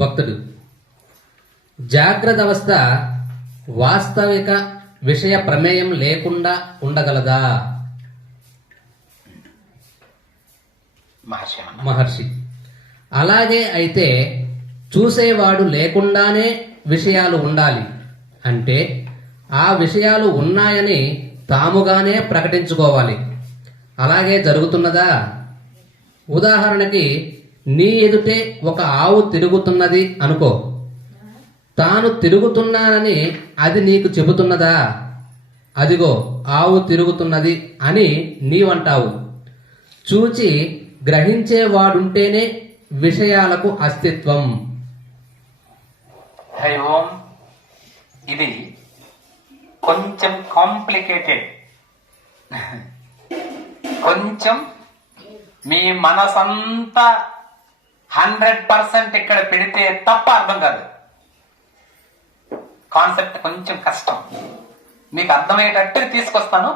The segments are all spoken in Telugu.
భక్తుడు జాగ్రత్త అవస్థ వాస్తవిక విషయ ప్రమేయం లేకుండా ఉండగలదా? మహర్షి అలాగే అయితే చూసేవాడు లేకుండానే విషయాలు ఉండాలి అంటే ఆ విషయాలు ఉన్నాయని తాముగానే ప్రకటించుకోవాలి. అలాగే జరుగుతున్నదా? ఉదాహరణకి నీ ఎదుటే ఒక ఆవు తిరుగుతున్నది అనుకో. తాను తిరుగుతున్నానని అది నీకు చెబుతున్నదా? అదిగో ఆవు తిరుగుతున్నది అని నీవంటావు. చూచి గ్రహించేవాడుంటేనే విషయాలకు అస్తిత్వం. హరి ఓం. ఇది కొంచెం కాంప్లికేటెడ్. కొంచెం మీ మనసంతా 100% ఇక్కడ పెడితే తప్ప అర్థం కాదు. కాన్సెప్ట్ కొంచెం కష్టం. మీకు అర్థమయ్యేటట్టు తీసుకొస్తాను,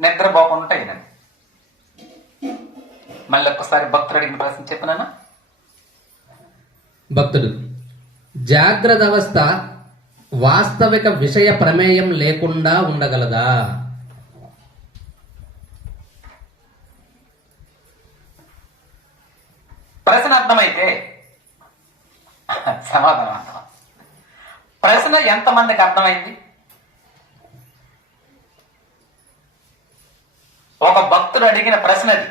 నిద్రపోకుండా వినండి. మళ్ళీ ఒక్కసారి భక్తుడు అడిగిన ప్రశ్న చెప్పినానా? భక్తుడు జాగ్రత్త అవస్థ వాస్తవిక విషయ ప్రమేయం లేకుండా ఉండగలదా? ప్రశ్న అర్థమైతే సమాధానం అర్థం. ప్రశ్న ఎంతమందికి అర్థమైంది? ఒక భక్తుడు అడిగిన ప్రశ్న అది.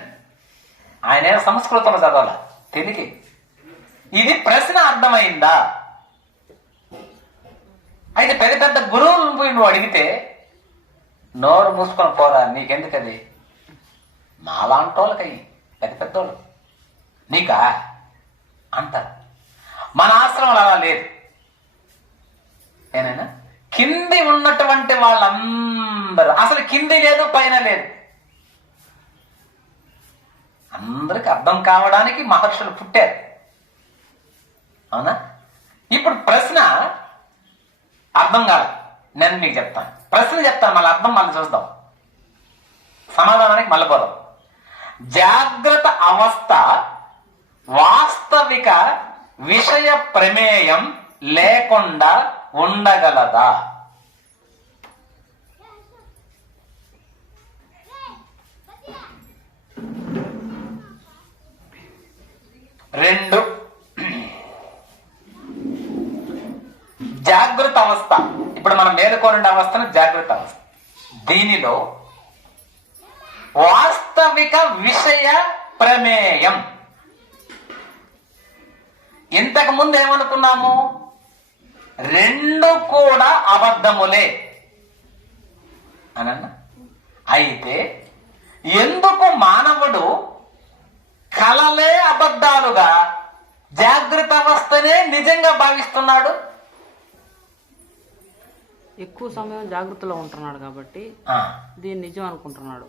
ఆయన సంస్కృతంలో చదవాల, తెలుగు. ఇది ప్రశ్న అర్థమైందా? అయితే పెద్ద పెద్ద గురువులను పోయి నువ్వు అడిగితే నోరు మూసుకొని పోరా, నీకెందుకది? మాలాంటోళ్ళకయ్యి పెద్ద పెద్దోళ్ళు నీకా అంటారు. మన ఆశ్రమంలో అలా లేదు. ఏనైనా కింది ఉన్నటువంటి వాళ్ళందరూ, అసలు కింది లేదు పైన లేదు, అందరికి అర్థం కావడానికి మహర్షులు పుట్టారు. అవునా? ఇప్పుడు ప్రశ్న అర్థం కాదు, నేను మీకు చెప్తాను. ప్రశ్న చెప్తాను, మళ్ళీ అర్థం మళ్ళీ చూద్దాం, సమాధానానికి మళ్ళీ పోదాం. జాగ్రత్త అవస్థ వాస్తవిక విషయ ప్రమేయం లేకుండా ఉండగలదా? రెండు, జాగ్రత్త అవస్థ. ఇప్పుడు మనం మేలుకోని అవస్థను జాగ్రత్త అవస్థ. దీనిలో వాస్తవిక విషయ ప్రమేయం. ఇంతకు ముందు ఏమనుకున్నాము? రెండు కూడా అబద్ధములే అనన్నా. అయితే ఎందుకు మానవుడు కలలే అబద్ధాలుగా జాగ్రత్త అవస్థనే నిజంగా భావిస్తున్నాడు? ఎక్కువ సమయం జాగ్రత్తలో ఉంటున్నాడు కాబట్టి దీన్ని నిజం అనుకుంటున్నాడు.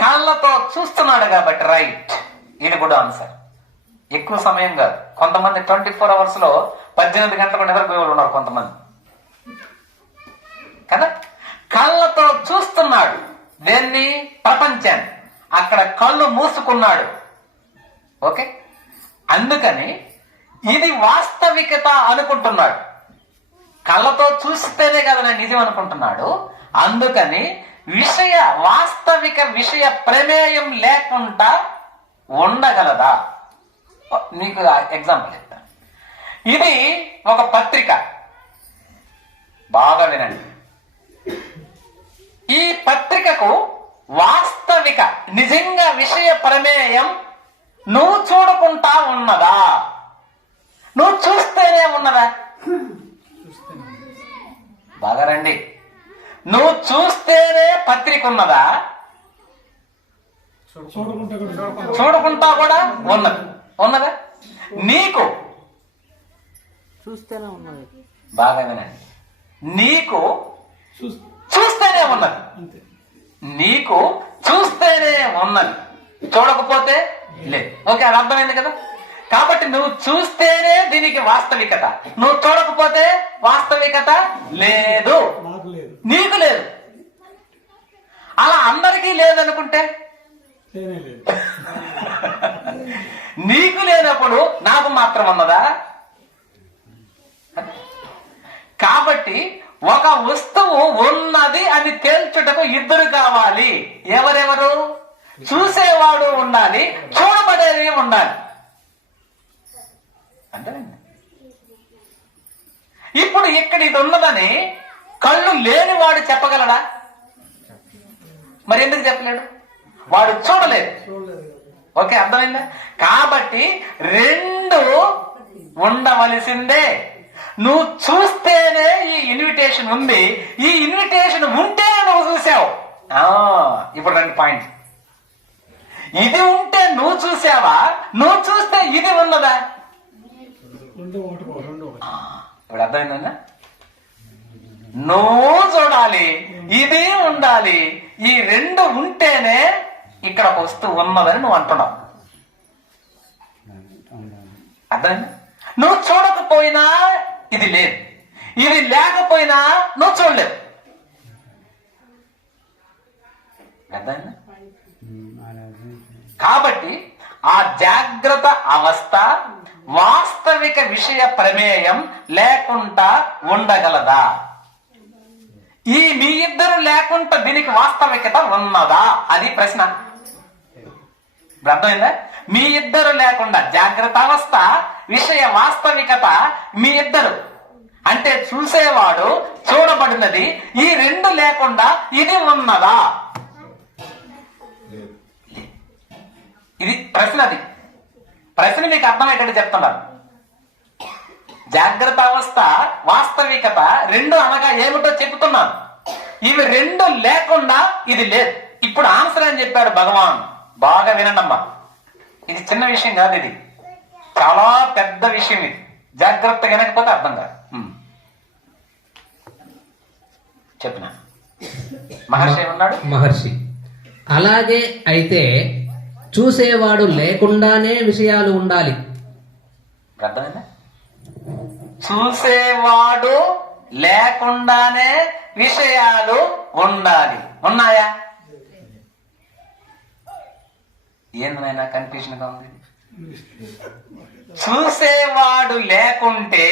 కళ్ళతో చూస్తున్నాడు కాబట్టి. రైట్. ఇది కూడా ఆన్సర్. ఎక్కువ సమయం కాదు. కొంతమంది 24 hours లో 18 గంటలకు నిద్రపోయేవాళ్ళు ఉన్నారు కొంతమంది కదా. కళ్ళతో చూస్తున్నాడు దేన్ని? ప్రపంచాన్ని. అక్కడ కళ్ళు మూసుకున్నాడు. ఓకే, అందుకని ఇది వాస్తవికత అనుకుంటున్నాడు. కళ్ళతో చూస్తేనే కదా నేను నిజం అనుకుంటున్నాడు. అందుకని వాస్తవిక విషయ ప్రమేయం లేకుండా ఉండగలదా? మీకు ఎగ్జాంపుల్ చెప్తాను. ఇది ఒక పత్రిక, బాగా వినండి. ఈ పత్రికకు వాస్తవిక నిజంగా విషయ ప్రమేయం నువ్వు చూడకుండా ఉన్నదా? నువ్వు చూస్తేనే ఉన్నదా? బాగా రండి. నువ్వు చూస్తేనే పత్రిక ఉన్నదా? చూడకుండా కూడా ఉన్నదా? నీకు చూస్తేనే ఉన్నది. బాగా వినండి. నీకు చూస్తేనే ఉన్నది. నీకు చూస్తేనే ఉన్నది, చూడకపోతే లేదు. ఓకే, అది అర్థమైంది కదా. కాబట్టి నువ్వు చూస్తేనే దీనికి వాస్తవికత, నువ్వు చూడకపోతే వాస్తవికత లేదు, నీకు లేదు. అలా అందరికీ లేదనుకుంటే నీకు లేనప్పుడు చూసినప్పుడు నాకు మాత్రం ఉన్నదా? కాబట్టి ఒక వస్తువు ఉన్నది అని తేల్చుటకు ఇద్దరు కావాలి. ఎవరెవరు? చూసేవాడు ఉండాలి, చూడబడేది ఉండాలి. అంతేనండి. ఇప్పుడు ఇక్కడ ఇది ఉన్నదని కళ్ళు లేనివాడు చెప్పగలడా? మరి ఎందుకు చెప్పలేడు? వాడు చూడలేదు. ఓకే, అర్థమైందా? కాబట్టి రెండు ఉండవలసిందే. నువ్వు చూస్తేనే ఈ ఇన్విటేషన్ ఉంది, ఈ ఇన్విటేషన్ ఉంటే నువ్వు చూసావు. ఇప్పుడు రెండు పాయింట్. ఇది ఉంటే నువ్వు చూసావా, నువ్వు చూస్తే ఇది ఉన్నదా? ఇప్పుడు అర్థమైందా? నువ్వు చూడాలి, ఇది ఉండాలి, ఈ రెండు ఉంటేనే ఇక్కడ ఒక వస్తువు ఉన్నదని నువ్వు అంటున్నావు. అర్థమైందా? నువ్వు చూడకపోయినా ఇది లేదు, ఇది లేకపోయినా నువ్వు చూడలేవు. అర్థమైందా? కాబట్టి ఆ జాగ్రత్త అవస్థ వాస్తవిక విషయ ప్రమేయం లేకుండా ఉండగలదా? ఈ మీ ఇద్దరు లేకుండా దీనికి వాస్తవికత ఉన్నదా? అది ప్రశ్న. అర్థమైందా? మీ ఇద్దరు లేకుండా జాగ్రత్త అవస్థ విషయ వాస్తవికత మీ ఇద్దరు అంటే చూసేవాడు చూడబడినది ఈ రెండు లేకుండా ఇది ఉన్నదా? ఇది ప్రశ్న. అది ప్రశ్న మీకు అర్థమయ్యేటట్టు చెప్తున్నారు. జాగ్రత్త అవస్థ వాస్తవికత రెండు అనగా ఏమిటో చెబుతున్నాను. ఇవి రెండు లేకుండా ఇది లేదు. ఇప్పుడు ఆన్సర్ అని చెప్పాడు భగవాన్. బాగా వినండమ్మా, ఇది చిన్న విషయం కాదు, ఇది చాలా పెద్ద విషయం. ఇది జాగ్రత్త వినకపోతే అర్థం కాదు. చెప్పిన మహర్షి ఏమన్నాడు? మహర్షి అలాగే అయితే చూసేవాడు లేకుండానే విషయాలు ఉండాలి. అర్థమైందా? చూసేవాడు లేకుండానే విషయాలు ఉండాలి. ఉన్నాయా? ఏందైనా కన్ఫ్యూజన్ గా ఉంది. చూసేవాడు లేకుంటే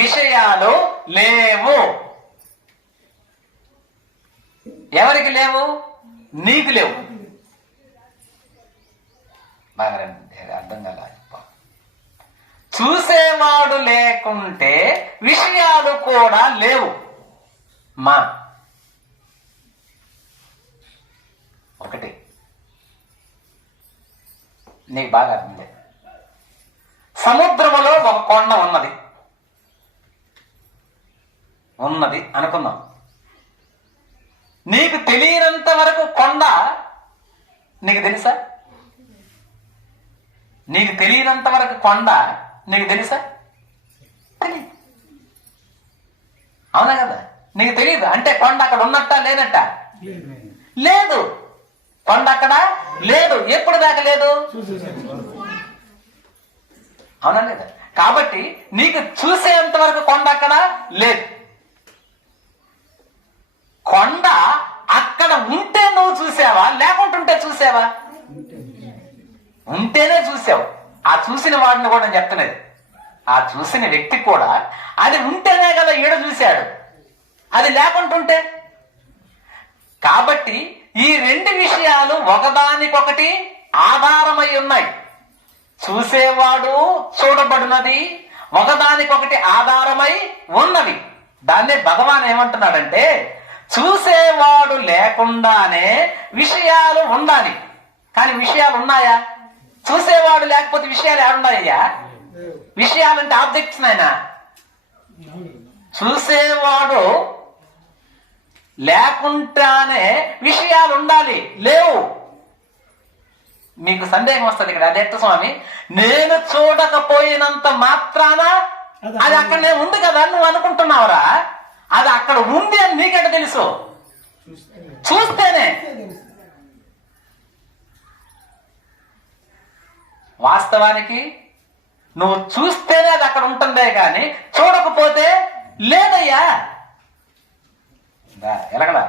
విషయాలు లేవు. ఎవరికి లేవు? నీకు లేవు. బాగా అర్థం కాల. చూసేవాడు లేకుంటే విషయాలు కూడా లేవు. మా ఒకటి నీకు బాగా అర్థం లేదు. సముద్రములో ఒక కొండ ఉన్నది అనుకుందాం. నీకు తెలియనంత వరకు కొండ నీకు తెలుసా? నీకు తెలియనంత వరకు కొండ నీకు తెలుసా? తెలియదు. అవునా కదా? నీకు తెలియదు అంటే కొండ అక్కడ ఉన్నట్ట లేనట్ట? లేదు. కొండ అక్కడ లేదు. ఎప్పుడు దాకా లేదు? అవునా లేదా? కాబట్టి నీకు చూసేంత వరకు కొండ అక్కడ లేదు. కొండ అక్కడ ఉంటే నువ్వు చూసావా, లేకుంటుంటే చూసావా? ఉంటేనే చూసావు. ఆ చూసిన వాడిని కూడా నేను చెప్తున్నది, ఆ చూసిన వ్యక్తి కూడా అది ఉంటేనే కదా ఈడ చూశాడు, అది లేకుంటుంటే. కాబట్టి ఈ రెండు విషయాలు ఒకదానికొకటి ఆధారమై ఉన్నాయి. చూసేవాడు చూడబడినది ఒకదానికొకటి ఆధారమై ఉన్నవి. దాన్నే భగవాన్ ఏమంటున్నాడంటే చూసేవాడు లేకుండానే విషయాలు ఉండాలి. కానీ విషయాలు ఉన్నాయా? చూసేవాడు లేకపోతే విషయాలు ఏడున్నాయ్యా? విషయాలంటే ఆబ్జెక్ట్స్ నాయనా. చూసేవాడు లేకుండానే విషయాలు ఉండాలి, లేవు. మీకు సందేహం వస్తుంది ఇక్కడ. అదెట్ట స్వామి? నేను చూడకపోయినంత మాత్రాన అది అక్కడనే ఉంది కదా నువ్వు అనుకుంటున్నావురా. అది అక్కడ ఉంది అని నీకెట తెలుసు? చూస్తేనే. వాస్తవానికి నువ్వు చూస్తేనే అది అక్కడ ఉంటుందే కానీ చూడకపోతే లేదయ్యా. ఎలాగడా?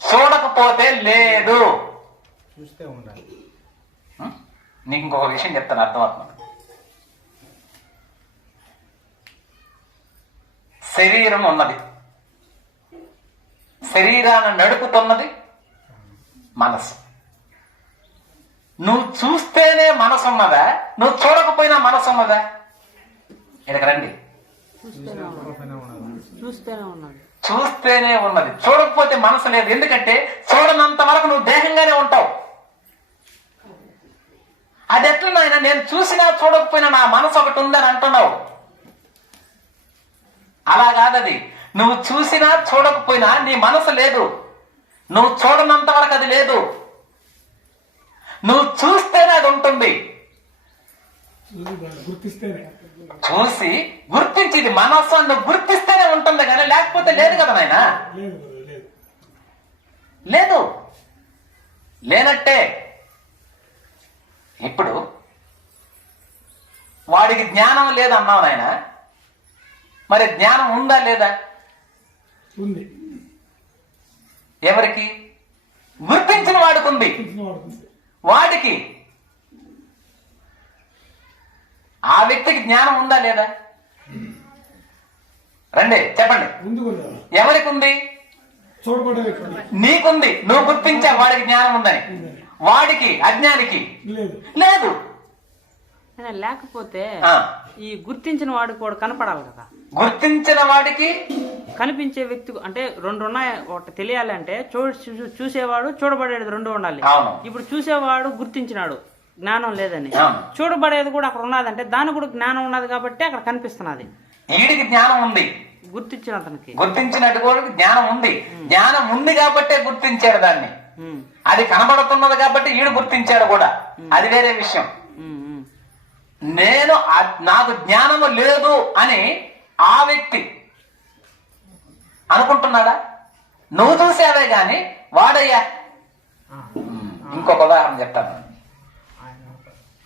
చూడకపోతే లేదు. నీకు ఇంకొక విషయం చెప్తాను, అర్థమవుతుంది. శరీరం ఉన్నది, శరీరాన్ని నడుపుతున్నది మనసు. నువ్వు చూస్తేనే మనసు ఉన్నదా, నువ్వు చూడకపోయినా మనసు ఉన్నదా? ఇక్కడికి రండి. చూస్తేనే ఉన్నది, చూడకపోతే మనసు లేదు. ఎందుకంటే చూడనంత వరకు నువ్వు దేహంగానే ఉంటావు. అది ఎట్లా నాయన, నేను చూసినా చూడకపోయినా నా మనసు ఒకటి ఉందని అంటున్నావు. అలా కాదది. నువ్వు చూసినా చూడకపోయినా నీ మనసు లేదు. నువ్వు చూడనంత వరకు అది లేదు. నువ్వు చూస్తేనే అది ఉంటుంది. చూసి గుర్తించి ఇది మనస్సు అని నువ్వు గుర్తిస్తేనే ఉంటుంది, కానీ లేకపోతే లేదు కదా నాయన. లేదు, లేనట్టే. ఇప్పుడు వాడికి జ్ఞానం లేదన్నావు నాయన, మరి జ్ఞానం ఉందా లేదా? ఉంది. ఎవరికి? గుర్తించిన వాడికి ఉంది. వాడికి, ఆ వ్యక్తికి జ్ఞానం ఉందా లేదా? రండి చెప్పండి. ఎవరికి ఉంది? నీకుంది, నువ్వు గుర్తించా వాడికి జ్ఞానం ఉందని. వాడికి, అజ్ఞానికి లేదు. లేకపోతే ఈ గుర్తించిన వాడికి కూడా కనపడాలి కదా. గుర్తించిన వాడికి కనిపించే వ్యక్తి అంటే రెండు ఉన్నాయి. ఒకటి తెలియాలి అంటే చూసేవాడు, చూడబడేది రెండు ఉండాలి. ఇప్పుడు చూసేవాడు గుర్తించినాడు జ్ఞానం లేదని, చూడబడేది కూడా అక్కడ ఉన్నదంటే దానికి కూడా జ్ఞానం ఉన్నది కాబట్టి అక్కడ కనిపిస్తున్నది. వీడికి జ్ఞానం ఉంది, గుర్తించిన అతనికి గుర్తించినట్టు కూడా జ్ఞానం ఉంది. జ్ఞానం ఉంది కాబట్టే గుర్తించాడు దాన్ని. అది కనబడుతున్నది కాబట్టి ఈడు గుర్తించాడు కూడా, అది వేరే విషయం. నేను నాకు జ్ఞానము లేదు అని ఆ వ్యక్తి అనుకుంటున్నాడా? నువ్వు చూసావే గాని వాడయ్యా. ఇంకొక ఉదాహరణ చెప్తాను,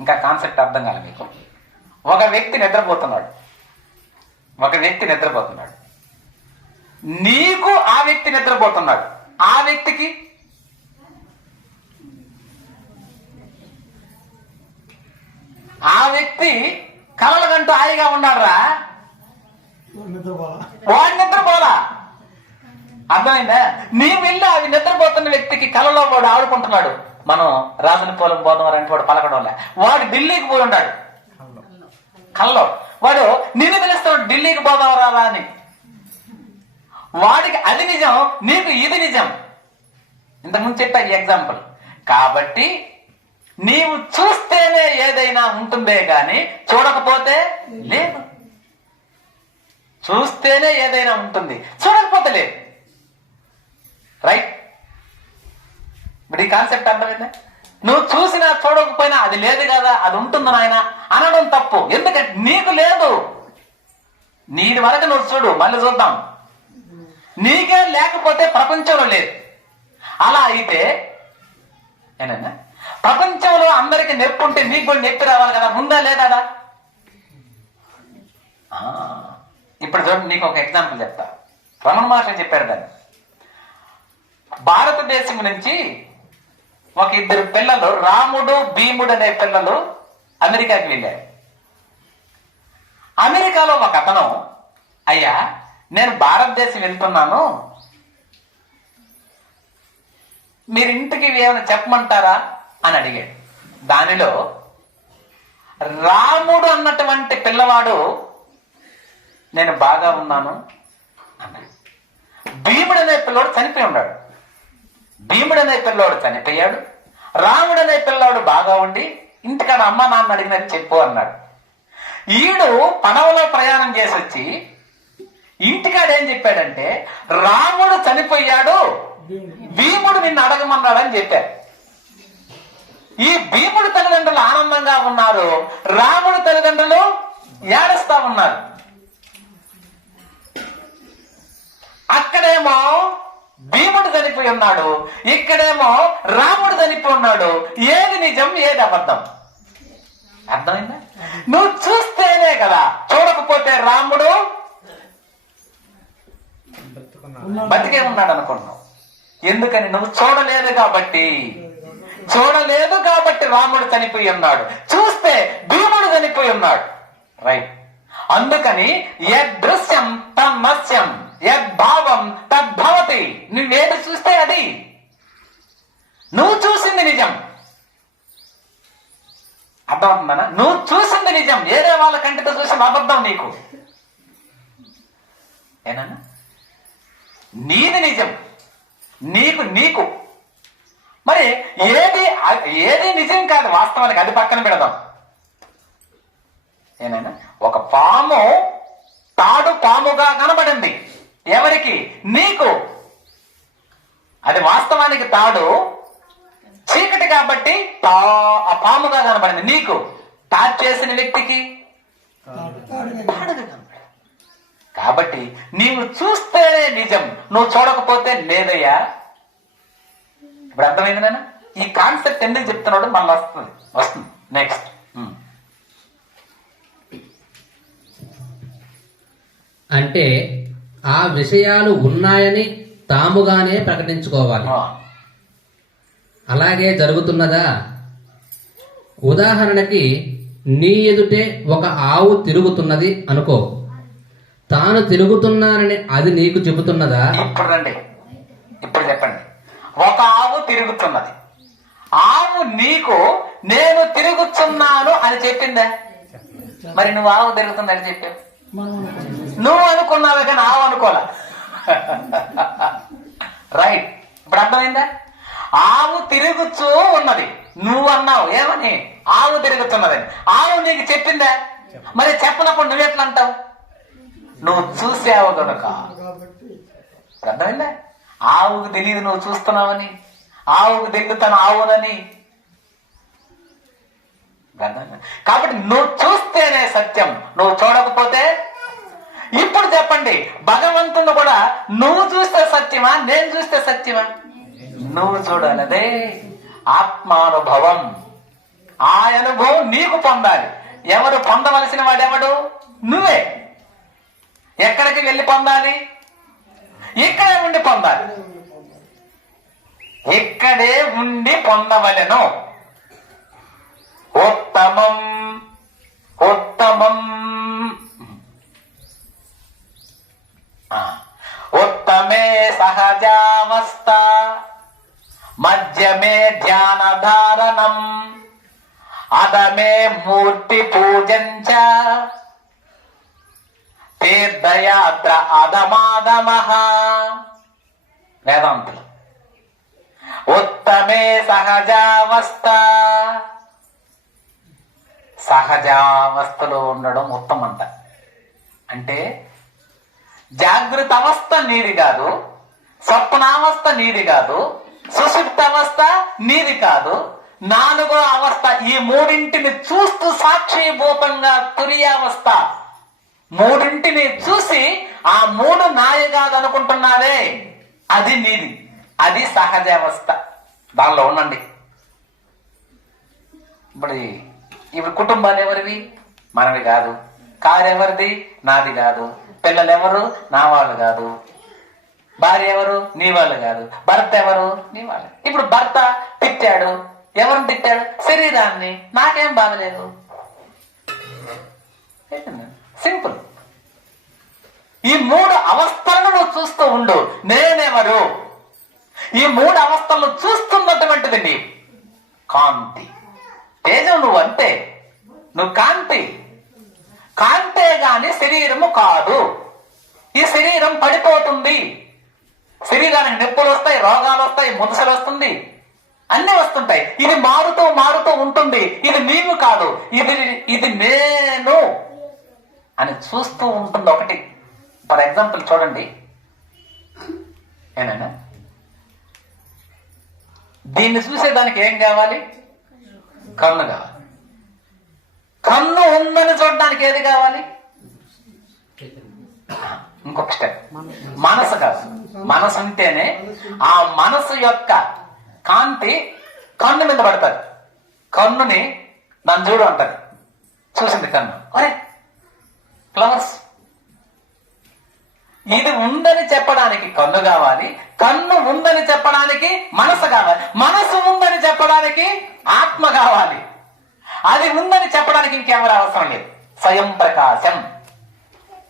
ఇంకా కాన్సెప్ట్ అర్థం కాదు మీకు. ఒక వ్యక్తి నిద్రపోతున్నాడు, నీకు ఆ వ్యక్తి నిద్రపోతున్నాడు. ఆ వ్యక్తికి ఆ వ్యక్తి కలలకంటూ హాయిగా ఉన్నాడురా, వాడు నిద్రపోలా. అర్థమైందా? నీ వెళ్ళి అవి నిద్రపోతున్న వ్యక్తికి కలలో వాడు ఆడుకుంటున్నాడు. మనం రాజులపాలెం పోదాం అంటే వాడు పలకడం లే, వాడు ఢిల్లీకి పోయి ఉన్నాడు. కల్లో వాడు నిన్ను పిలుస్తాడు, ఢిల్లీకి పోదాం రాదా అని. వాడికి అది నిజం, నీకు ఇది నిజం. ఇంతకుముందు చెప్పా ఈ ఎగ్జాంపుల్. కాబట్టి నీవు చూస్తేనే ఏదైనా ఉంటుందే గాని చూడకపోతే లేదు. చూస్తేనే ఏదైనా ఉంటుంది, చూడకపోతే లేదు. రైట్? ఇప్పుడు ఈ కాన్సెప్ట్ అర్థమైందా? నువ్వు చూసినా చూడకపోయినా అది లేదు కదా, అది ఉంటుంది నాయన అనడం తప్పు. ఎందుకంటే నీకు లేదు. నీది వరకు నువ్వు చూడు, మళ్ళీ చూద్దాం. నీకే లేకపోతే ప్రపంచంలో లేదు. అలా అయితే ఏనన్నా ప్రపంచంలో అందరికి నొప్పి ఉంటే నీకు కూడా నొప్పి రావాలి కదా, ఉందా లేదా? ఇప్పుడు చూడండి, నీకు ఒక ఎగ్జాంపుల్ చెప్తా. రమణ మహర్షి చెప్పారు దాన్ని. భారతదేశం నుంచి ఒక ఇద్దరు పిల్లలు, రాముడు భీముడు అనే పిల్లలు అమెరికాకి వెళ్ళారు. అమెరికాలో ఒక అతను, అయ్యా నేను భారతదేశం వెళ్తున్నాను, మీరు ఇంటికి ఏమైనా చెప్పమంటారా అని అడిగాడు. దానిలో రాముడు అన్నటువంటి పిల్లవాడు నేను బాగా ఉన్నాను అన్నాడు. భీముడు అనే పిల్లవాడు చనిపోయి ఉన్నాడు. భీముడు అనే పిల్లవాడు చనిపోయాడు, రాముడు అనే పిల్లవాడు బాగా ఉండి ఇంటికాడ అమ్మ నాన్న అడిగినట్టు చెప్పు అన్నాడు. ఈడు పడవలో ప్రయాణం చేసి వచ్చి ఇంటికాడ ఏం చెప్పాడంటే, రాముడు చనిపోయాడు, భీముడు నిన్ను అడగమన్నాడని చెప్పారు. ఈ భీముడు తల్లిదండ్రులు ఆనందంగా ఉన్నారు, రాముడు తల్లిదండ్రులు ఏడుస్తా ఉన్నారు. అక్కడేమో భీముడు చనిపోయి ఉన్నాడు, ఇక్కడేమో రాముడు చనిపోయి ఉన్నాడు. ఏది నిజం, ఏది అబద్ధం? అర్థమైందా? నువ్వు చూస్తేనే కదా, చూడకపోతే రాముడు బతికే ఉన్నాడు అనుకున్నావు. ఎందుకని? నువ్వు చూడలేదు కాబట్టి. చూడలేదు కాబట్టి రాముడు చనిపోయి ఉన్నాడు, చూస్తే భీముడు చనిపోయి ఉన్నాడు. రైట్? అందుకని యదృశ్యం తన్నశ్యం, యద్భావం తద్భవతి. నువ్వేది చూస్తే అది, నువ్వు చూసింది నిజం. అర్థమవుతుందనా? నువ్వు చూసింది నిజం, ఏదో వాళ్ళ కంటితో చూసిన అబద్ధం నీకు. ఏనా? నీది నిజం, నీకు మరి ఏది నిజం కాదు వాస్తవానికి, అది పక్కన పెడదాం. ఏనైనా ఒక పాము తాడు పాముగా కనబడింది ఎవరికి? నీకు. అది వాస్తవానికి తాడు చీకటి కాబట్టి ఆ పాముగా కనబడింది నీకు. తాడు చేసిన వ్యక్తికి తాడుగా కనబడింది. కాబట్టి నీవు చూస్తేనే నిజం, నువ్వు చూడకపోతే లేదయ్యా. ఇప్పుడు అర్థమైంది నాన్న? ఈ కాన్సెప్ట్ ఎందుకు చెప్తున్నాడు మళ్ళీ వస్తుంది నెక్స్ట్. అంటే ఆ విషయాలు ఉన్నాయని తాముగానే ప్రకటించుకోవాలి. అలాగే జరుగుతున్నదా? ఉదాహరణకి నీ ఎదుటే ఒక ఆవు తిరుగుతున్నది అనుకో, తాను తిరుగుతున్నానని అది నీకు చెబుతున్నదా? ఇప్పుడు రండి, ఇప్పుడు చెప్పండి. ఒక ఆవు తిరుగుతున్నది, ఆవు నీకు నేను తిరుగుతున్నాను అని చెప్పిందా? మరి నువ్వు ఆవు తిరుగుతుందని చెప్పావు, నువ్వు అనుకున్నావే కానీ ఆవు అనుకోలే. రైట్, ఇప్పుడు అర్థమైందా? ఆవు తిరుగుతూ ఉన్నది, నువ్వు అన్నావు ఏమని? ఆవు తిరుగుతున్నదని. ఆవు నీకు చెప్పిందా? మరి చెప్పనప్పుడు నువ్వెట్లా అంటావు? నువ్వు చూసావు కనుక. అర్థమైందా? ఆవుకు తెలియదు నువ్వు చూస్తున్నావని, ఆవుకు తెలియదు తను ఆవునని. కాబట్టి నువ్వు చూస్తేనే సత్యం, నువ్వు చూడకపోతే. ఇప్పుడు చెప్పండి, భగవంతుని కూడా నువ్వు చూస్తే సత్యమా, నేను చూస్తే సత్యమా? నువ్వు చూడాలి. అదే ఆత్మానుభవం. ఆ అనుభవం నీకు పొందాలి. ఎవరు పొందవలసిన వాడెవడు? నువ్వే. ఎక్కడికి వెళ్ళి పొందాలి? ఇక్కడే ఉండి పొందాలి. ఇక్కడే ఉండి పొందవలెను. ఉత్తమం ఉత్తమం ఉత్తమే సహజావస్థ, మధ్యమే ధ్యాన ధారణం, అదమే మూర్తి పూజంచ, తీర్థయాత్ర అధమాధమః. వేదాంతులు ఉత్తమే సహజావస్థ, సహజావస్థలో ఉండడం ఉత్తమంట. అంటే జాగృత అవస్థ నీది కాదు, స్వప్నావస్థ నీది కాదు, సుషుప్త అవస్థ నీది కాదు, నాలుగో అవస్థ. ఈ మూడింటిని చూస్తూ సాక్షిభూతంగా తురియావస్థ, మూడింటిని చూసి ఆ మూడు నాయ కాదనుకుంటున్నారే, అది నీది, అది సహజ అవస్థ. దానిలో ఉండండి. ఇప్పుడు కుటుంబాలు ఎవరివి? మనవి కాదు. కారు ఎవరిది? నాది కాదు. పిల్లలు ఎవరు? నా వాళ్ళు కాదు. భార్య ఎవరు? నీ వాళ్ళు కాదు. భర్త ఎవరు? నీ వాళ్ళు. ఇప్పుడు భర్త తిట్టాడు, ఎవరిని తిట్టాడు? శరీరాన్ని. నాకేం బాగలేదు. సింపుల్. ఈ మూడు అవస్థలను నువ్వు చూస్తూ ఉండు. నేనెవరు? ఈ మూడు అవస్థలను చూస్తున్నటువంటిది నీ కాంతి, తేజం. నువ్వు అంతే, నువ్వు కాంతి. కాంతే గాని శరీరము కాదు. ఈ శరీరం పడిపోతుంది, శరీరానికి నొప్పులు వస్తాయి, రోగాలు వస్తాయి, ముదసలు వస్తుంది, అన్నీ వస్తుంటాయి. ఇది మారుతూ మారుతూ ఉంటుంది. ఇది నీవు కాదు, ఇది నేను అని చూస్తూ ఉంటుంది ఒకటి. ఫర్ ఎగ్జాంపుల్ చూడండి, ఏనైనా దీన్ని చూసేదానికి ఏం కావాలి? కన్ను కావాలి. కన్ను ఉందని చూడడానికి ఏది కావాలి? ఇంకొక స్టెప్, మనసు కావాలి. మనసు ఉంటేనే ఆ మనసు యొక్క కాంతి కన్ను మీద పడుతుంది. కన్నుని నన్ను చూడు అంటది. చూసింది కన్ను, అరే ఫ్లవర్స్. ఇది ఉందని చెప్పడానికి కన్ను కావాలి, కన్ను ఉందని చెప్పడానికి మనసు కావాలి, మనసు ఉందని చెప్పడానికి ఆత్మ కావాలి, అది ఉందని చెప్పడానికి ఇంకెవరు అవసరం లేదు. స్వయం ప్రకాశం.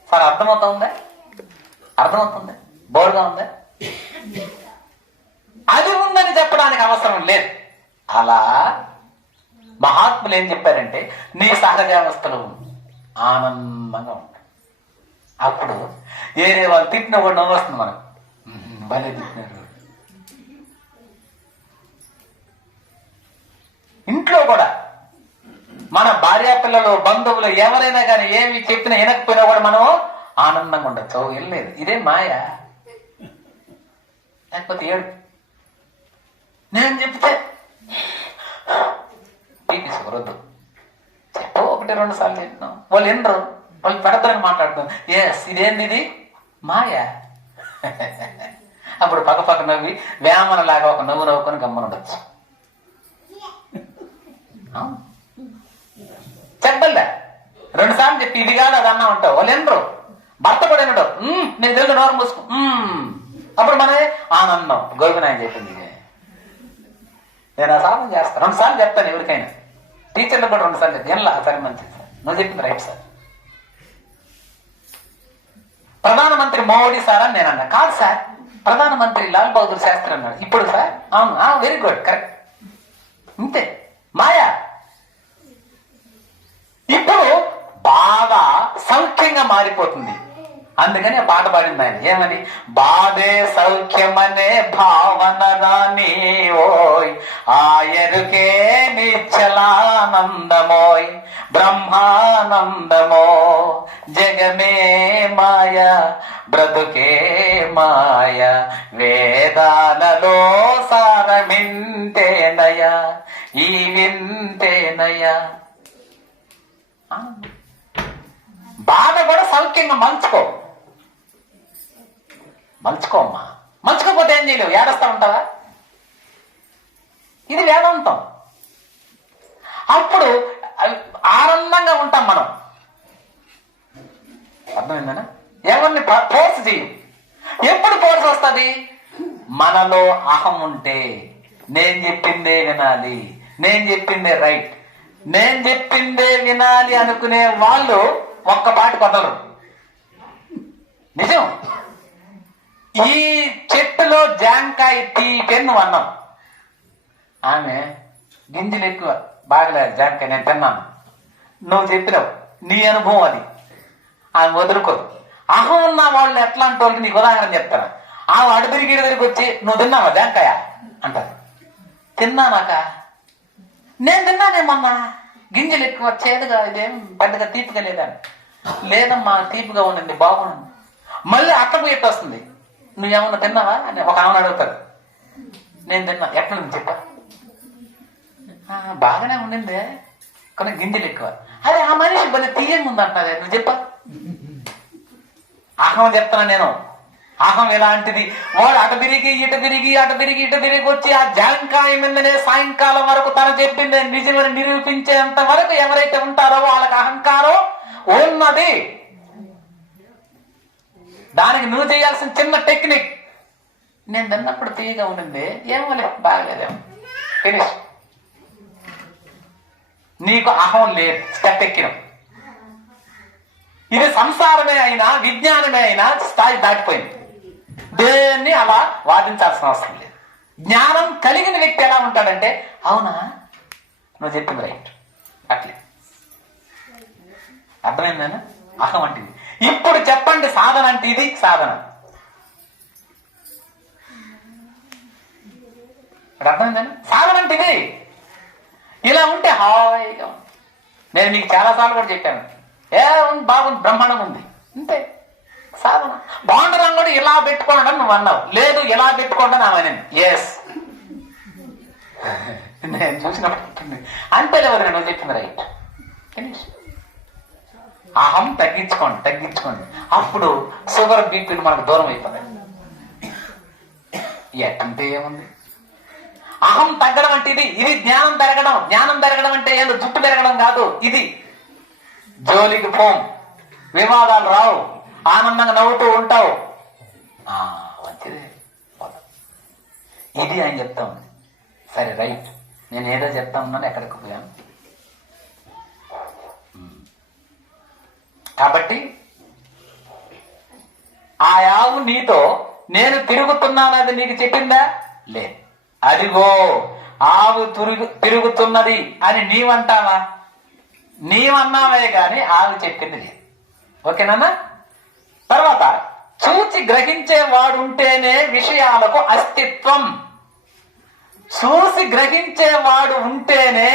సార్ అర్థమవుతుందా? అర్థమవుతుందా? బోర్గా ఉందా? అది ఉందని చెప్పడానికి అవసరం లేదు. అలా మహాత్ములు ఏం చెప్పారంటే నీ సహజావస్థలో ఆనందంగా ఉంటాయి. అప్పుడు వేరే వాళ్ళు తిట్టిన కూడా నవ్వు వస్తుంది మనకు. భలే తిట్టినారు. ఇంట్లో కూడా మన భార్యా పిల్లలు బంధువులు ఎవరైనా కానీ ఏమి చెప్పినా వినకపోయినా కూడా మనం ఆనందంగా ఉండొచ్చు. ఏం లేదు, ఇదే మాయ. లేకపోతే ఏడు నేను చెప్తే వద్దు చెప్పు, 1-2 సార్లు చెప్పినాం, వాళ్ళు ఎన్నరు, వాళ్ళు పెడతారని మాట్లాడుతాం. ఇదేంది, ఇది మాయ. అప్పుడు పక్క నవ్వి వేమనలాగా ఒక నవ్వు నవ్వుకొని గమ్మన ఉండొచ్చు. చెప్పలే 2 సార్లు చెప్పి ఇది కాదు అది అన్నా ఉంటావు. వాళ్ళు ఎన్నరు, భర్త కూడా ఎన్నడు నేను తెలుగు నోరు మూసుకో. అప్పుడు మనమే ఆనందం. గోవినాయన చెప్పింది. నేను ఆ సాధన చేస్తాను, 2 సార్లు చెప్తాను ఎవరికైనా. టీచర్లకు కూడా 2 సార్లు చెప్తాను. ఎలా సరే మంచిది సార్, నువ్వు చెప్పింది రైట్ సార్. ప్రధానమంత్రి మోడీ సార్ అని నేను అన్నా. కాదు సార్, ప్రధానమంత్రి లాల్ బహదూర్ శాస్త్రి అన్నాడు. ఇప్పుడు సార్ అవును, వెరీ గుడ్, కరెక్ట్. అంతే మాయా. ఇప్పుడు బాగా సౌఖ్యంగా మారిపోతుంది. అందుకని ఆ పాట పాడింది ఆయన. ఏమని? బాధే సౌఖ్యమనే భావన రాని ఓయ్, ఆయరుకే నిశ్చలానందమోయ్, బ్రహ్మానందమో, జగమే మాయ, బ్రతుకే మాయ, వేదాలలో సారమింతేనయ, ఈ వింతేనయ. బాధ కూడా సౌఖ్యంగా మలుచుకోమ్మా. మలుచుకోకపోతే ఏం చేయలేవు, ఏడస్తా ఉంటావా? ఇది వేదాంతం. అప్పుడు ఆనందంగా ఉంటాం మనం. అర్థమైందనా? ఎవరిని ఫోర్స్ చేయు. ఎప్పుడు ఫోర్స్ వస్తుంది? మనలో అహం ఉంటే నేను చెప్పిందే వినాలి, నేను చెప్పిందే రైట్, నేను చెప్పిందే వినాలి అనుకునే వాళ్ళు ఒక్కపాటి కొదలరు. నిజం. ఈ చెట్టులో జాంకాయ తీపెన్ను అన్నాం. ఆమె గింజలు ఎక్కువ, బాగలేదు జాంకాయ, నేను తిన్నాను. నువ్వు చెప్పినావు, నీ అనుభవం అది. ఆమె వదులుకోదు. అహం ఉన్న వాళ్ళు ఎట్లాంటి వాళ్ళకి నీకు ఉదాహరణ చెప్తాను. ఆమె అడుదిరిగి వచ్చి నువ్వు తిన్నావా జాంకాయ అంటారు. తిన్నానాక నేను తిన్నానేమన్నా, గింజలు ఎక్కువ, చేదుగా, ఇదేం పెద్దగా తీపిగా లేదని. లేదమ్మా తీపిగా ఉండండి, బాగుంది. మళ్ళీ అట్టకు ఎట్టు వస్తుంది, నువ్వేమన్నా తిన్నావా అని ఒక ఆమెను అడుగుతారు. నేను తిన్నా. ఎట్లా నువ్వు చెప్పా? బాగానే ఉండిందే, కొన్ని గింజలు ఎక్కువ. అరే ఆ మనిషి భలే తీయంగా ఉందంటారే, నువ్వు చెప్పా? అహం చెప్తాను నేను. అహం ఎలాంటిది? వాడు అటు తిరిగి ఇటు తిరిగి వచ్చి ఆ జాంకాయ మీదనే సాయంకాలం వరకు తను చెప్పింది నిజమని నిరూపించేంత వరకు ఎవరైతే ఉంటారో వాళ్ళకి అహంకారం ఉన్నది. దానికి నువ్వు చేయాల్సిన చిన్న టెక్నిక్, నేను తిన్నప్పుడు తీయగా ఉండింది, ఏమో బాగలేదేమో, ఫినిష్. నీకు అహం లేదు, స్టెప్ ఎక్కిన. ఇది సంసారమే అయినా విజ్ఞానమే అయినా స్థాయి దాటిపోయింది. దేన్ని అలా వాదించాల్సిన అవసరం లేదు. జ్ఞానం కలిగిన వ్యక్తి ఎలా ఉంటాడంటే, అవునా నువ్వు చెప్పింది రైట్, అట్లే. అర్థమైందేనా? అహం అంటే ఇది. ఇప్పుడు చెప్పండి, సాధన అంటే ఇది. సాధన అర్థమైందేనా? సాధన అంటే ఇది. ఇలా ఉంటే హాయిగా. నేను మీకు చాలాసార్లు కూడా చెప్పాను, బాగుంది, బ్రహ్మాండం ఉంది, అంతే సాధన. బాగుండడం కూడా ఇలా పెట్టుకోండి నువ్వు అన్నావు. లేదు ఇలా పెట్టుకోండి నా అని. ఎస్, నేను చూసినప్పుడు అంతే లేదు, నువ్వు చెప్పింది రైట్, ఫినిష్. అహం తగ్గించుకోండి. అప్పుడు షుగర్ బీపీ మనకు దూరం అయిపోతాయి. ఎట్టంటే ఏముంది? అహం తగ్గడం అంటే ఇది జ్ఞానం పెరగడం. జ్ఞానం పెరగడం అంటే ఏదో జుట్టు పెరగడం కాదు. ఇది జోలికి పోం, వివాదాలు రావు, ఆనందంగా నవ్వుతూ ఉంటావు. మంచిదే, ఇది ఆయన చెప్తా ఉంది. సరే రైట్, నేను ఏదో చెప్తా ఉన్నాను, ఎక్కడికి పోయాను. కాబట్టి ఆ ఆవు నీతో నేను తిరుగుతున్నానది నీకు చెప్పిందా? లేదు. అదిగో ఆవు తిరుగుతున్నది అని నీవంటావా? నీవన్నావే గాని ఆవు చెప్పింది లేదు. ఓకేనా? తర్వాత చూచి గ్రహించేవాడు ఉంటేనే విషయాలకు అస్తిత్వం. చూసి గ్రహించేవాడు ఉంటేనే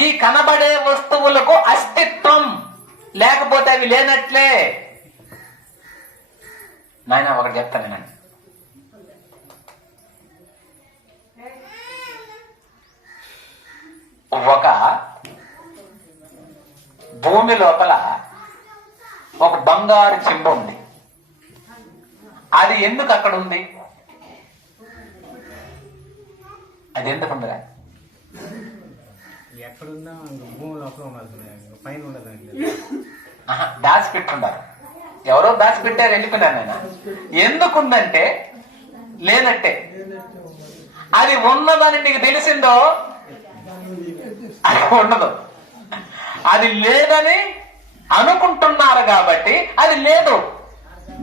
ఈ కనబడే వస్తువులకు అస్తిత్వం, లేకపోతే అవి లేనట్లే. నాయన ఒకటి చెప్తాను వినండి. ఒక భూమి లోపల ఒక బంగారు చెంబు ఉంది. అది ఎందుకు అక్కడ ఉంది? అది ఎందుకు ఉందిరా? ఎక్కడున్నా భూమి లోపల ఉండదు, పైన ఉండదు. దాచిపెట్టున్నారు, ఎవరో దాచిపెట్టారు, వెళ్ళిపోయినారు. నేను ఎందుకుందంటే లేనట్టే. అది ఉన్నదని నీకు తెలిసిందో అది ఉండదు. అది లేదని అనుకుంటున్నారు కాబట్టి అది లేదు.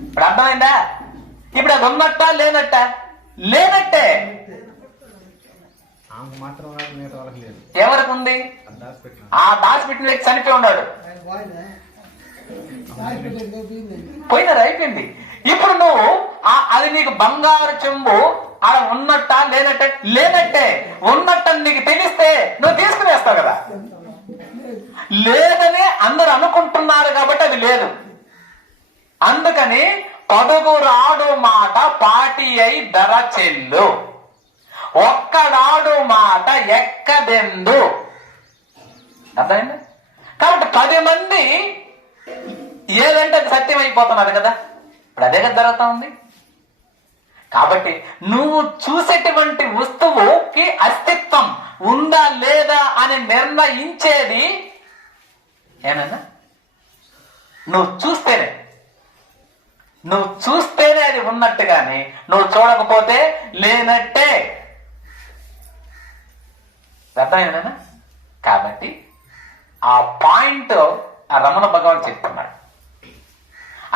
ఇప్పుడు అర్థమైందా? ఇప్పుడు అది ఉన్నట్ట లేనట్ట? లేనట్టే. మాత్రం లేదు. ఎవరికి ఉంది? ఆ దాచిపెట్టిన వ్యక్తి చనిపోయి ఉన్నాడు, పోయినారు, అయిపోయింది. ఇప్పుడు నువ్వు అది నీకు బంగారు చెంబు అలా ఉన్నట్ట లేనట్టే? లేనట్టే. ఉన్నట్టని నీకు తెలిస్తే నువ్వు తీసుకునేస్తావు కదా. లేదని అందరు అనుకుంటున్నారు కాబట్టి అది లేదు. అందుకని పదుగురాడు మాట పాటి అయి ధర చెల్లు, ఒక్కడాడు మాట ఎక్కదెందు. అర్థమైంది? కాబట్టి 10 మంది ఏదంటే అది సత్యం అయిపోతున్నారు కదా. ఇప్పుడు అదే కదా జరుగుతా ఉంది. కాబట్టి నువ్వు చూసేటువంటి వస్తువుకి అస్తిత్వం ఉందా లేదా అని నిర్ణయించేది ఏనన్నా నువ్వు చూస్తేనే అది ఉన్నట్టుగాని నువ్వు చూడకపోతే లేనట్టే. అర్థమైందన్నా? కాబట్టి ఆ పాయింట్ ఆ రమణ భగవాన్ చెప్తున్నాడు.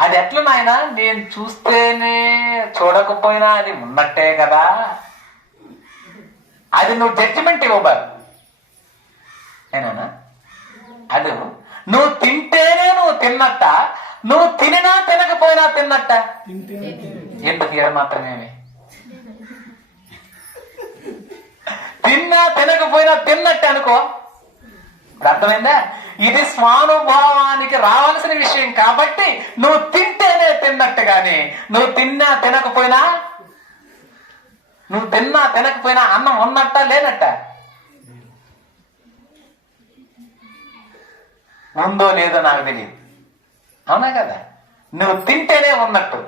అది ఎట్లా నాయనా, నేను చూస్తేనే చూడకపోయినా అది ఉన్నట్టే కదా. అది నువ్వు జడ్జిమెంట్ ఇవ్వబారు. ఏనా? అది నువ్వు తింటేనే నువ్వు తిన్నట్ట, నువ్వు తినినా తినకపోయినా తిన్నట్ట. ఎందుకు ఏడు మాత్రమేమి? తిన్నా తినకపోయినా తిన్నట్టే అనుకో. అర్థమైందా? ఇది స్వానుభవానికి రావాల్సిన విషయం కాబట్టి నువ్వు తింటేనే తిన్నట్టు గాని నువ్వు తిన్నా తినకపోయినా అన్నం ఉన్నట్ట లేనట్ట? ఉందో లేదో నాకు తెలియదు. అవునా కదా? నువ్వు తింటేనే ఉన్నట్టు.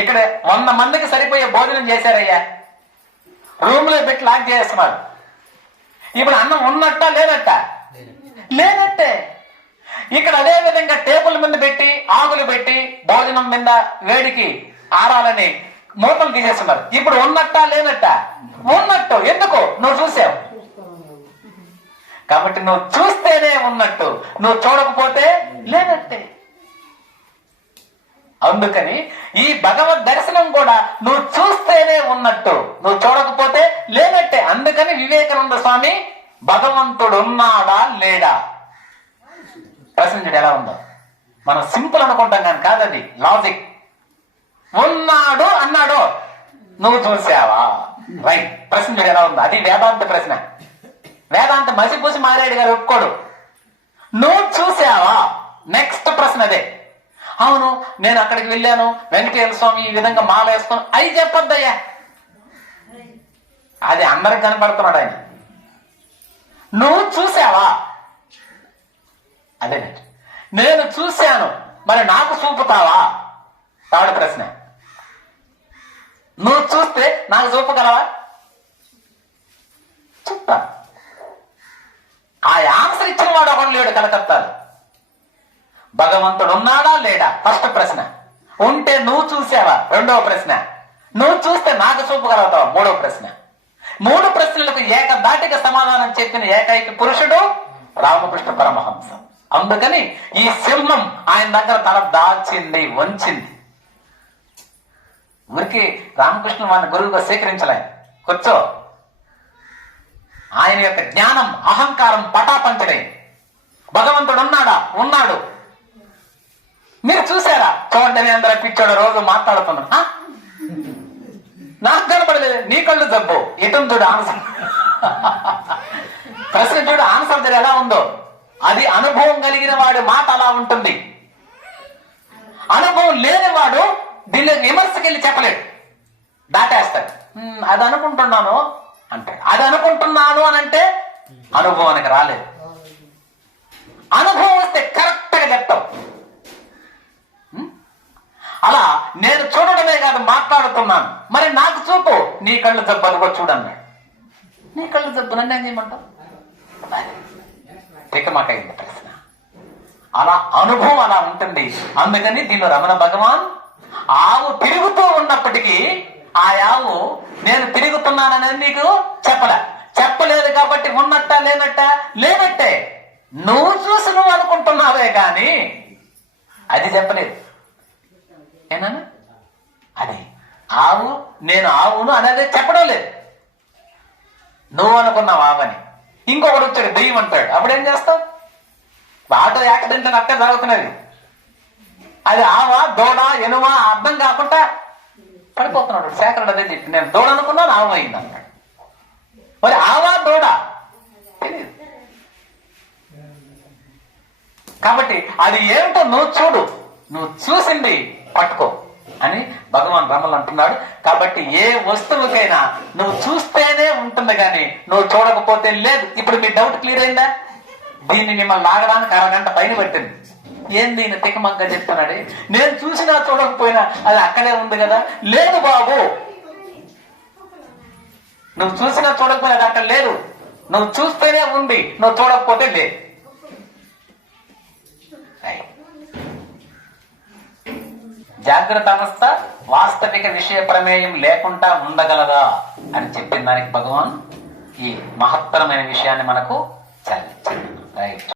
ఇక్కడ 100 మందికి సరిపోయే భోజనం చేశారయ్యా, రూమ్ లో పెట్టి లాక్ చేస్తున్నారు. ఇప్పుడు అన్నం ఉన్నట్ట లేనట్ట? లేనట్టే. ఇక్కడ అదే విధంగా టేబుల్ మీద పెట్టి ఆకులు పెట్టి భోజనం మీద వేడికి ఆరాలని మూతలు తీసేస్తున్నారు. ఇప్పుడు ఉన్నట్ట లేనట్ట? ఉన్నట్టు. ఎందుకు? నువ్వు చూసావు కాబట్టి. నువ్వు చూస్తేనే ఉన్నట్టు, నువ్వు చూడకపోతే లేనట్టే. అందుకని ఈ భగవద్ దర్శనం కూడా నువ్వు చూస్తేనే ఉన్నట్టు, నువ్వు చూడకపోతే లేనట్టే. అందుకని వివేకానంద స్వామి భగవంతుడు ఉన్నాడా లేడా ప్రశ్నించడు. ఎలా ఉందో మనం సింపుల్ అనుకుంటాం కానీ కాదది లాజిక్. ఉన్నాడు అన్నాడు, నువ్వు చూసావా? రైట్. ప్రశ్నించడు ఎలా ఉందో. అది వేదాంత ప్రశ్న. వేదాంత మసిపూసి మారేడు గారు ఒప్పుకోడు. నువ్వు చూసావా? నెక్స్ట్ ప్రశ్న అదే. అవును, నేను అక్కడికి వెళ్ళాను, వెంకటేశ్వర స్వామి ఈ విధంగా మాల వేసుకుని అయి చెప్పొద్దయ్యా. అది అందరికి కనపడుతున్నాడు ఆయన. నువ్వు చూసావా? అదే నేను చూశాను, మరి నాకు చూపుతావా? థర్డ్ ప్రశ్న. నువ్వు చూస్తే నాకు చూపగలవా? చూస్తా. ఆ ఆన్సర్ ఇచ్చిన వాడు ఒకడు లేడు కలకత్తాలు. భగవంతుడు ఉన్నాడా లేడా ఫస్ట్ ప్రశ్న. ఉంటే నువ్వు చూసావా రెండవ ప్రశ్న. నువ్వు చూస్తే నాకు చూపగలుగుతావా మూడవ ప్రశ్న. 3 ప్రశ్నలకు ఏకదాటిగా సమాధానం చెప్పిన ఏకైక పురుషుడు రామకృష్ణ పరమహంస. అందుకని ఈ సింహం ఆయన దగ్గర తల దాల్చింది, వంచింది. ఊరికి రామకృష్ణ వారిని గురువుగా స్వీకరించలే. కూర్చో. ఆయన యొక్క జ్ఞానం, అహంకారం పటాపంచలే. భగవంతుడు ఉన్నాడా? ఉన్నాడు. మీరు చూసారా? చూడండి, అందరూ పిచ్చోడు రోజు మాట్లాడుతున్నాడు. నాకు కనపడలేదు, నీ కళ్ళు జబ్బు. ఇటం చూడు ఆన్సర్. ప్రశ్న చూడు, ఆన్సర్ ఎలా ఉందో. అది అనుభవం కలిగిన వాడి మాట అలా ఉంటుంది. అనుభవం లేనివాడు దీన్ని విమర్శకెళ్ళి చెప్పలేడు, దాటేస్తాడు. అది అనుకుంటున్నాను అంటే, అది అనుకుంటున్నాను అని అంటే అనుభవానికి రాలేదు. అనుభవం వస్తే కరెక్ట్ గా చెప్తావు. అలా నేను చూడడమే కాదు, మాట్లాడుతున్నాను. మరి నాకు చూపు. నీ కళ్ళు జబ్బు, అదిగో చూడన్నాడు. నీ కళ్ళు జబ్బు, నన్ను ఏం చేయమంటావు? తికమకైంది ప్రశ్న. అలా అనుభవం అలా ఉంటుంది. అందుకని దీనిలో రమణ భగవాన్ ఆవు తిరుగుతూ ఉన్నప్పటికీ ఆ ఆవు నేను తిరుగుతున్నానని నీకు చెప్పలేదు కాబట్టి ఉన్నట్ట లేనట్టే నువ్వు చూసి నువ్వు అనుకుంటున్నావే కానీ అది చెప్పలేదు. ఏనా? అది ఆవు నేను ఆవును అనేది చెప్పడం లేదు. నువ్వు అనుకున్నావు ఆవని. ఇంకొకటి వచ్చాడు దెయ్యం అంటాడు. అప్పుడేం చేస్తావు? ఆటో యాక్సిడెంట్ అని అక్కడ జరుగుతున్నది. అది ఆవా, దూడ, ఎనుమ అర్థం కాకుండా పడిపోతున్నాడు. శేఖరుడు అదే చెప్పి, నేను దూడ అనుకున్నాను, ఆవు అయింది అన్నాడు. మరి ఆవా దూడ తెలియదు. కాబట్టి అది ఏమిటో నువ్వు చూడు, నువ్వు చూసింది పట్టుకో అని భగవాన్ రమలు అంటున్నాడు. కాబట్టి ఏ వస్తువుకైనా నువ్వు చూస్తేనే ఉంటుంది కానీ నువ్వు చూడకపోతే లేదు. ఇప్పుడు మీ డౌట్ క్లియర్ అయిందా? దీన్ని మిమ్మల్ని లాగడానికి అరగంట పైన పెట్టింది. ఏం దీన్ని తికమగ్గా చెప్తున్నాడు. నేను చూసినా చూడకపోయినా అది అక్కడే ఉంది కదా. లేదు బాబు, నువ్వు చూసినా చూడకపోయినా అది అక్కడ లేదు. నువ్వు చూస్తేనే ఉంది, నువ్వు చూడకపోతే లేదు. జాగ్రత్త అవస్థ వాస్తవిక విషయ ప్రమేయం లేకుండా ఉండగలదా అని చెప్పిన దానికి భగవాన్ ఈ మహత్తరమైన విషయాన్ని మనకు చదివి